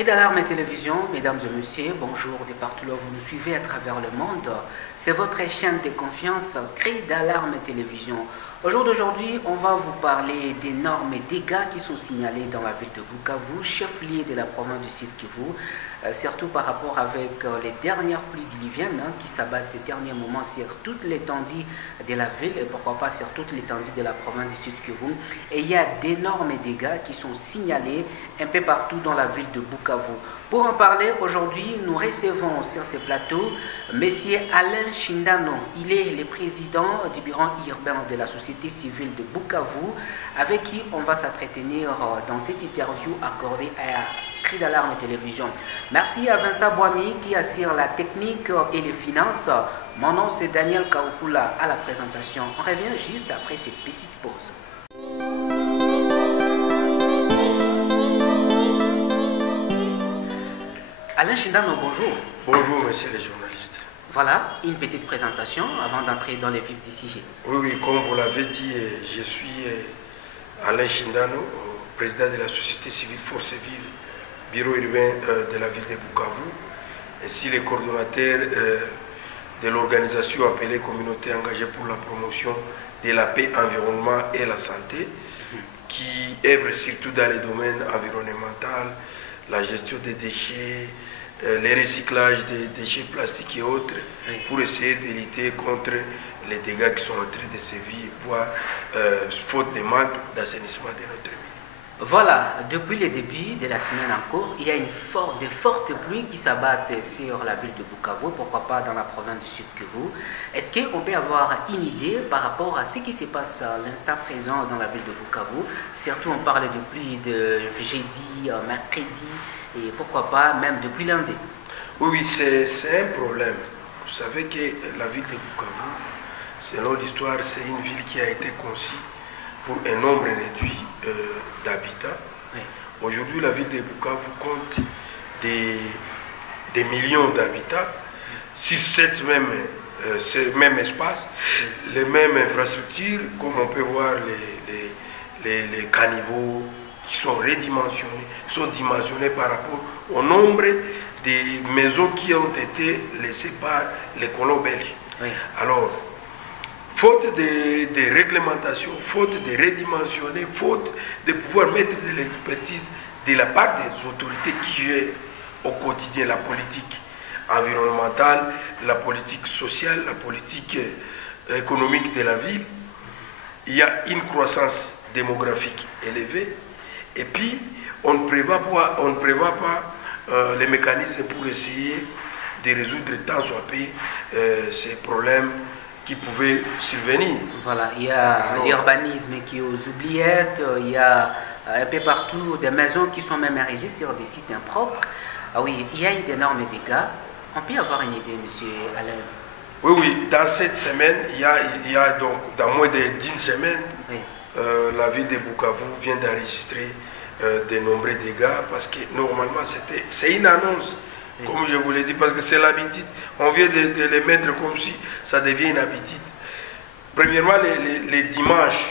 Cris d'alarme et télévision, mesdames et messieurs, bonjour de partout là où vous nous suivez à travers le monde. C'est votre chaîne de confiance, Cris d'alarme et télévision. Au jour d'aujourd'hui, on va vous parler d'énormes dégâts qui sont signalés dans la ville de Bukavu, chef-lieu de la province du Sud-Kivu, surtout par rapport avec les dernières pluies diluviennes qui s'abattent ces derniers moments sur toute l'étendue de la ville et pourquoi pas sur toute l'étendue de la province du Sud-Kivu. Et il y a d'énormes dégâts qui sont signalés un peu partout dans la ville de Bukavu. Pour en parler, aujourd'hui, nous recevons sur ce plateau M. Alain Shindano. Il est le président du bureau urbain de la société civile de Bukavu, avec qui on va s'entretenir dans cette interview accordée à Cris d'alarme et télévision. Merci à Vincent Boami qui assure la technique et les finances. Mon nom c'est Daniel Kaukula à la présentation. On revient juste après cette petite pause. Alain Shindano, bonjour. Bonjour, messieurs les journalistes. Voilà, une petite présentation avant d'entrer dans les vifs du sujet. Oui, comme vous l'avez dit, je suis Alain Shindano, président de la société civile Force Vive, bureau urbain de la ville de Bukavu, ainsi le coordonnateur de l'organisation appelée Communauté engagée pour la promotion de la paix, environnement et la santé, qui œuvre surtout dans les domaines environnementaux, la gestion des déchets, les recyclages des déchets plastiques et autres, pour essayer de lutter contre les dégâts qui sont en train de sévir, voire faute de manque d'assainissement de notre ville. Voilà, depuis le début de la semaine encore, il y a de fortes pluies qui s'abattent sur la ville de Bukavu, pourquoi pas dans la province du Sud-Kivu. Est-ce qu'on peut avoir une idée par rapport à ce qui se passe à l'instant présent dans la ville de Bukavu? Surtout on parle de pluie de jeudi, mercredi, et pourquoi pas même depuis lundi. Oui, c'est un problème. Vous savez que la ville de Bukavu, selon l'histoire, c'est une ville qui a été conçue pour un nombre réduit d'habitants. Oui. Aujourd'hui, la ville de Bukavu compte des millions d'habitants sur ce même espace, les mêmes infrastructures, comme on peut voir les caniveaux qui sont redimensionnés, sont dimensionnés par rapport au nombre de maisons qui ont été laissées par les colons belges. Oui. Alors, faute de réglementation, faute de redimensionner, faute de pouvoir mettre de l'expertise de la part des autorités qui gèrent au quotidien la politique environnementale, la politique sociale, la politique économique de la ville, il y a une croissance démographique élevée et puis on ne prévoit pas les mécanismes pour essayer de résoudre tant soit peu ces problèmes qui pouvaient survenir. Voilà, il y a l'urbanisme qui est aux oubliettes, il y a un peu partout des maisons qui sont même érigées sur des sites impropres. Ah oui, il y a eu d'énormes dégâts. On peut avoir une idée, monsieur Alain? Oui, dans cette semaine, il y a donc, dans moins d'une semaine, oui. La ville de Bukavu vient d'enregistrer de nombreux dégâts parce que normalement c'est une annonce. Comme je vous l'ai dit, parce que c'est l'habitude. On vient de les mettre comme si ça devient une habitude. Premièrement, les dimanches,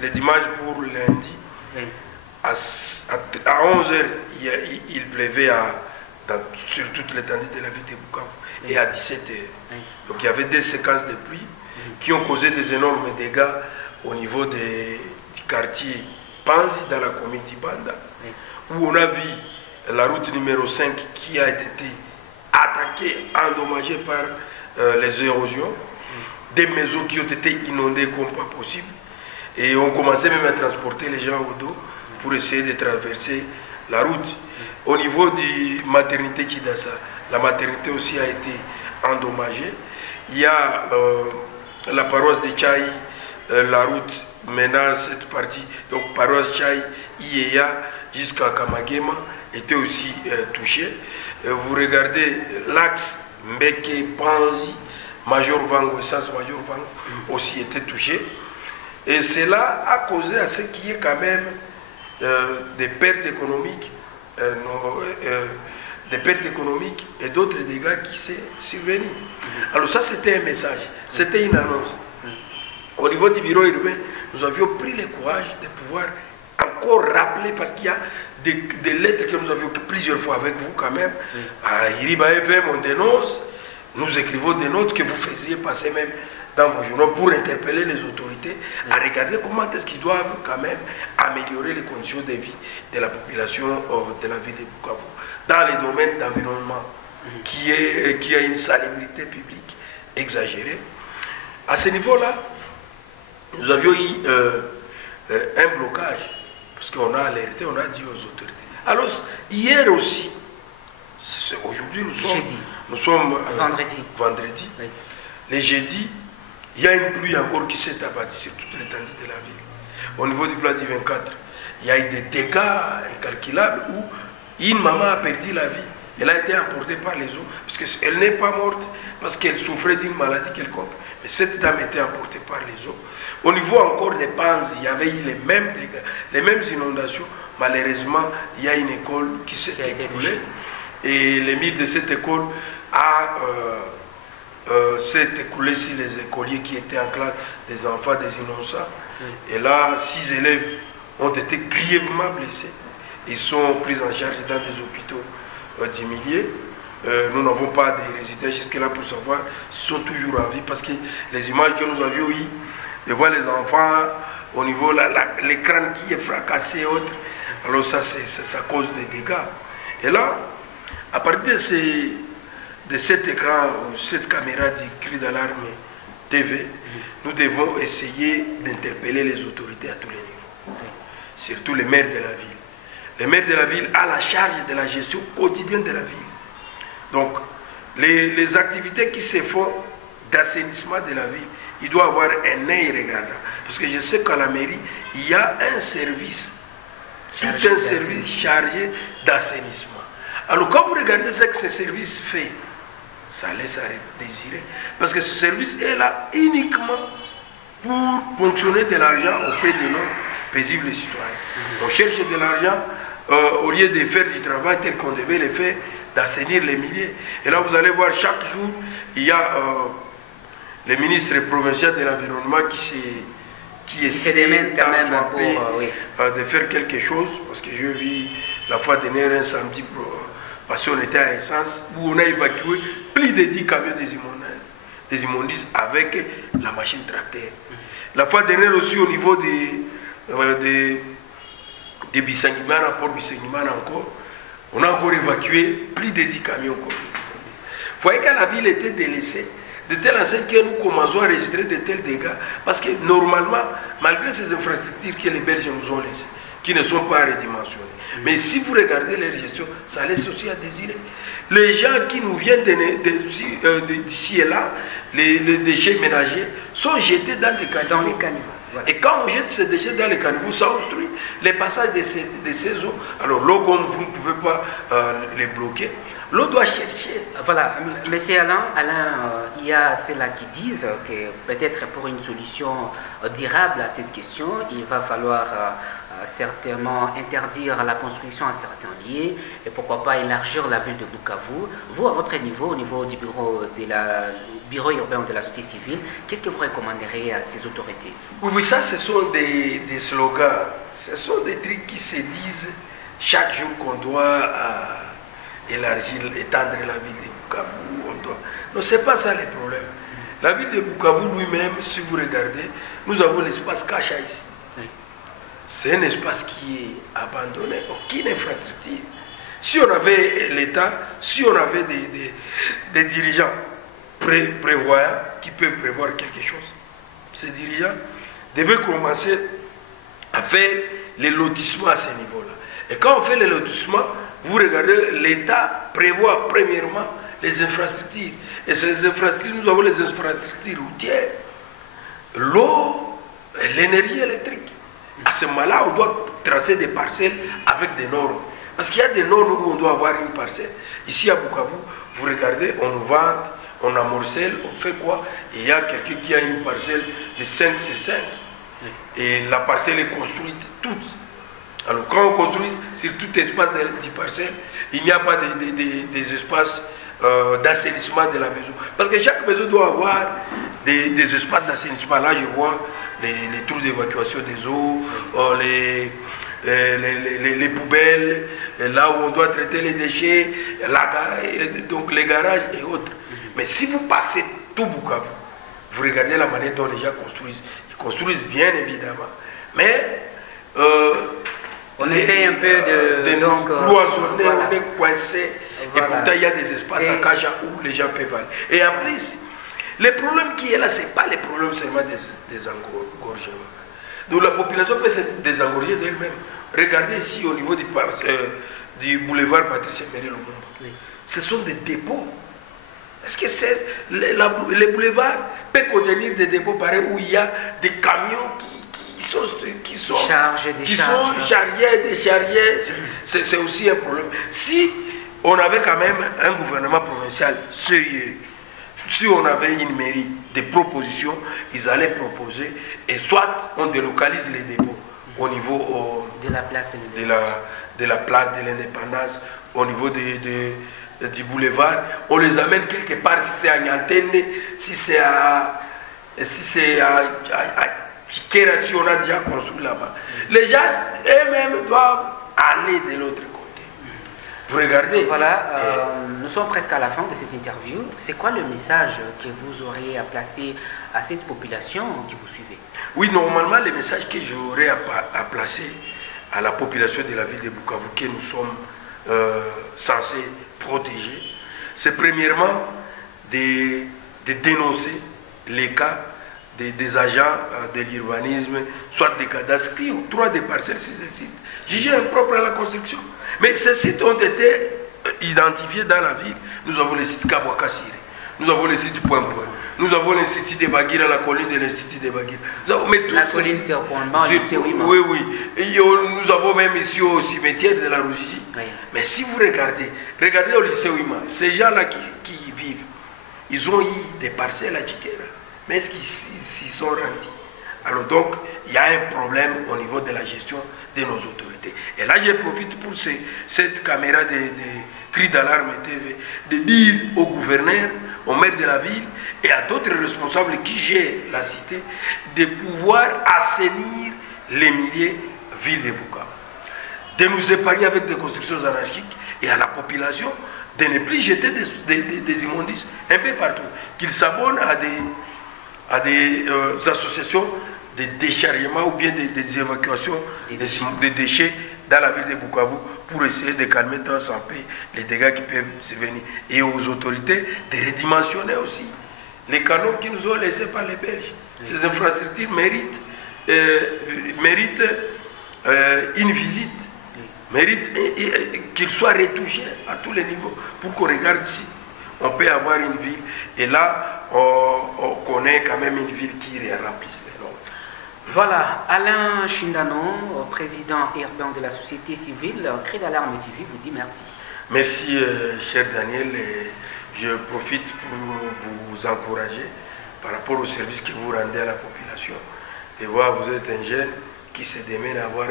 les dimanches pour lundi, à 11h, il pleuvait sur toute l'étendue de la ville de Bukavu, et à 17h. Donc il y avait des séquences de pluie qui ont causé des énormes dégâts au niveau du quartier Panzi, dans la commune d'Ibanda, où on a vu la route numéro 5 qui a été attaquée, endommagée par les érosions, des maisons qui ont été inondées comme pas possible, et on commençait même à transporter les gens au dos pour essayer de traverser la route. Au niveau de maternité Kidassa, la maternité aussi a été endommagée. Il y a la paroisse de Tchaï, la route menant cette partie, donc paroisse Tchaï, Iéya jusqu'à Kamagema, était aussi touché. Vous regardez l'axe Mbeke, Panzi, Major Vango, Essence Major Vango aussi était touché. Et cela a causé à ce qu'il y ait quand même des pertes économiques, et d'autres dégâts qui sont survenus. Alors ça, c'était un message, c'était une annonce. Au niveau du bureau urbain, nous avions pris le courage de pouvoir encore rappeler, parce qu'il y a des lettres que nous avions plusieurs fois avec vous quand même. À Iriba FM, on dénonce, nous écrivons des notes que vous faisiez passer même dans vos journaux pour interpeller les autorités à regarder comment est-ce qu'ils doivent quand même améliorer les conditions de vie de la population de la ville de Bukavu dans les domaines d'environnement qui a une salubrité publique exagérée. À ce niveau-là, nous avions eu un blocage, parce qu'on a alerté, on a dit aux autorités. Alors, hier aussi, aujourd'hui nous sommes vendredi. Oui. Les jeudis, il y a une pluie encore qui s'est abattue sur toute l'étendue de la ville. Au niveau du Place du 24, il y a eu des dégâts incalculables où une maman a perdu la vie. Elle a été emportée par les eaux, parce qu'elle n'est pas morte, parce qu'elle souffrait d'une maladie quelconque. Mais cette dame était emportée par les eaux. Au niveau encore des Panzi, il y avait eu les mêmes dégâts, les mêmes inondations. Malheureusement, il y a une école qui s'est écroulée. Et les murs de cette école s'est écoulé sur les écoliers qui étaient en classe, des enfants, des innocents. Et là, 6 élèves ont été grièvement blessés. Ils sont pris en charge dans des hôpitaux du milieu. Nous n'avons pas de résultats jusque-là pour savoir s'ils sont toujours en vie, parce que les images que nous avions eues, de voir les enfants au niveau, l'écran qui est fracassé et autres, alors ça cause des dégâts. Et là, à partir de cet écran ou cette caméra du cri d'alarme TV, nous devons essayer d'interpeller les autorités à tous les niveaux, surtout les maires de la ville. Les maires de la ville ont la charge de la gestion quotidienne de la ville. Donc, les activités qui se font d'assainissement de la ville, il doit avoir un œil regardant. Parce que je sais qu'à la mairie, il y a un service, tout un service chargé d'assainissement. Alors, quand vous regardez ce que ce service fait, ça laisse à désirer. Parce que ce service est là uniquement pour ponctionner de l'argent auprès de nos paisibles citoyens. On cherche de l'argent au lieu de faire du travail tel qu'on devait le faire, d'assainir les milliers. Et là, vous allez voir, chaque jour, il y a le ministre provincial de l'environnement qui essaie quand même de faire quelque chose, parce que je vis la fois dernière un samedi, parce qu'on était à Essence, où on a évacué plus de 10 camions des immondices avec la machine tracteur. La fois dernière aussi, au niveau des Bissangimana, Port Bissangimana encore, on a encore évacué plus de 10 camions. Vous voyez que la ville était délaissée, de telle enseigne que nous commençons à enregistrer de tels dégâts. Parce que normalement, malgré ces infrastructures que les Belges nous ont laissées, qui ne sont pas redimensionnées, mais si vous regardez leur gestion, ça laisse aussi à désirer. Les gens qui nous viennent d'ici et là, les déchets ménagers, sont jetés dans des caniveaux. Voilà. Et quand on jette ces déchets dans les caniveaux, ça obstrue les passages de ces eaux. Alors l'eau, comme vous ne pouvez pas les bloquer, l'eau doit chercher. Voilà, monsieur Alain, il y a ceux-là qui disent que peut-être pour une solution durable à cette question, il va falloir certainement interdire la construction à certains lieux et pourquoi pas élargir la ville de Bukavu. Vous, à votre niveau, au niveau du bureau urbain de la société civile, qu'est-ce que vous recommanderiez à ces autorités? Oui, ça, ce sont des slogans, ce sont des trucs qui se disent chaque jour qu'on doit élargir, étendre la ville de Bukavu. Non, ce n'est pas ça le problème. La ville de Bukavu lui-même, si vous regardez, nous avons l'espace Kacha ici. C'est un espace qui est abandonné, aucune infrastructure. Si on avait l'État, si on avait des dirigeants prévoyants qui peuvent prévoir quelque chose, ces dirigeants devaient commencer à faire les lotissements à ce niveau-là. Et quand on fait les lotissements, vous regardez, l'État prévoit premièrement les infrastructures. Et ces infrastructures, nous avons les infrastructures routières, l'eau, l'énergie électrique. À ce moment-là, on doit tracer des parcelles avec des normes. Parce qu'il y a des normes où on doit avoir une parcelle. Ici à Bukavu, vous regardez, on nous vend, on amorcelle, on fait quoi? Et il y a quelqu'un qui a une parcelle de 5 sur 5. Et la parcelle est construite toute. Alors quand on construit sur tout espace de parcelle, il n'y a pas des espaces d'assainissement de la maison. Parce que chaque maison doit avoir des espaces d'assainissement. Là, je vois les trous d'évacuation des eaux, les poubelles, là où on doit traiter les déchets, donc les garages et autres. Mais si vous passez tout Bukavu, vous regardez la manière dont les gens construisent. Ils construisent bien évidemment. Mais on essaie un peu de cloisonner, voilà. on est coincé. Voilà. Et pourtant, il y a des espaces à Kaja où les gens peuvent aller. Et en plus, le problème qui est là, ce n'est pas le problème seulement des engorgements. Donc la population peut se désengorger d'elle-même. Regardez ici au niveau du boulevard Patrice Emery Lumumba. Oui. Ce sont des dépôts. Est-ce que les boulevards peuvent contenir des dépôts pareils où il y a des camions qui sont chargés, déchargés? C'est aussi un problème. Si on avait quand même un gouvernement provincial sérieux, si on avait une mairie, des propositions, ils allaient proposer, et soit on délocalise les dépôts au niveau de la place de l'indépendance, au niveau du boulevard, on les amène quelque part, si c'est à Nyantende, si c'est à Kikera, si on a déjà construit là-bas. Les gens eux-mêmes doivent aller de l'autre côté. Vous regardez. Voilà, nous sommes presque à la fin de cette interview. C'est quoi le message que vous aurez à placer à cette population qui vous suivez? Oui, normalement, le message que j'aurais à placer à la population de la ville de Bukavu, que nous sommes censés protéger, c'est premièrement de dénoncer les cas des agents de l'urbanisme, soit des cadastres qui octroient des parcelles sur ces sites, jugés impropres à la construction. Mais ces sites ont été identifiés dans la ville. Nous avons le site Kabwakasire, nous avons le site Point Point, nous avons l'Institut de Baguira, la colline de l'Institut de Baguira. La colline sur Point oui, oui. Et nous avons même ici au cimetière de la Rougigi. Oui. Mais si vous regardez au lycée Ouima, ces gens-là qui y vivent, ils ont eu des parcelles à Tchikera. Mais est-ce qu'ils s'y sont rendus? Alors donc, il y a un problème au niveau de la gestion de nos autorités. Et là, je profite pour cette caméra de cri d'alarme TV, de dire au gouverneur, au maire de la ville et à d'autres responsables qui gèrent la cité, de pouvoir assainir les milliers villes de Bukavu. De nous épargner avec des constructions anarchiques et à la population de ne plus jeter des immondices un peu partout. Qu'ils s'abonnent à des associations de déchargement ou bien des évacuations des déchets dans la ville de Bukavu pour essayer de calmer tant en paix les dégâts qui peuvent survenir. Et aux autorités de redimensionner aussi les canaux qui nous ont laissés par les Belges. Ces infrastructures méritent une visite, méritent qu'ils soient retouchés à tous les niveaux pour qu'on regarde si on peut avoir une ville. Et là, on connaît quand même une ville qui remplisse les normes. Voilà, Alain Chindano, président urbain de la société civile, Cri d'Alarme TV, vous dit merci. Merci, cher Daniel. Et je profite pour vous encourager par rapport au service que vous rendez à la population. Et voir, vous êtes un jeune qui se démène à avoir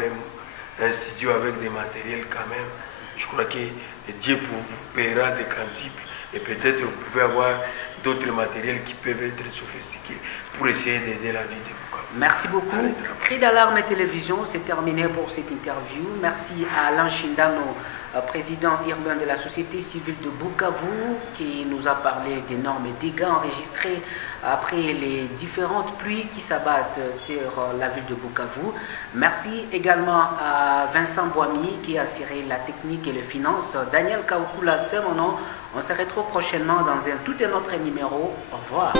un studio avec des matériels quand même. Je crois que Dieu vous paiera des quantiples et peut-être vous pouvez avoir d'autres matériels qui peuvent être sophistiqués pour essayer d'aider la vie de Bukavu. Merci beaucoup. Cri d'Alarme Télévision, c'est terminé pour cette interview. Merci à Alain Chindano, président urbain de la société civile de Bukavu, qui nous a parlé d'énormes dégâts enregistrés après les différentes pluies qui s'abattent sur la ville de Bukavu. Merci également à Vincent Boami qui a assuré la technique et les finances. Daniel Kaukula, c'est mon nom. On se retrouve prochainement dans un tout autre numéro. Au revoir.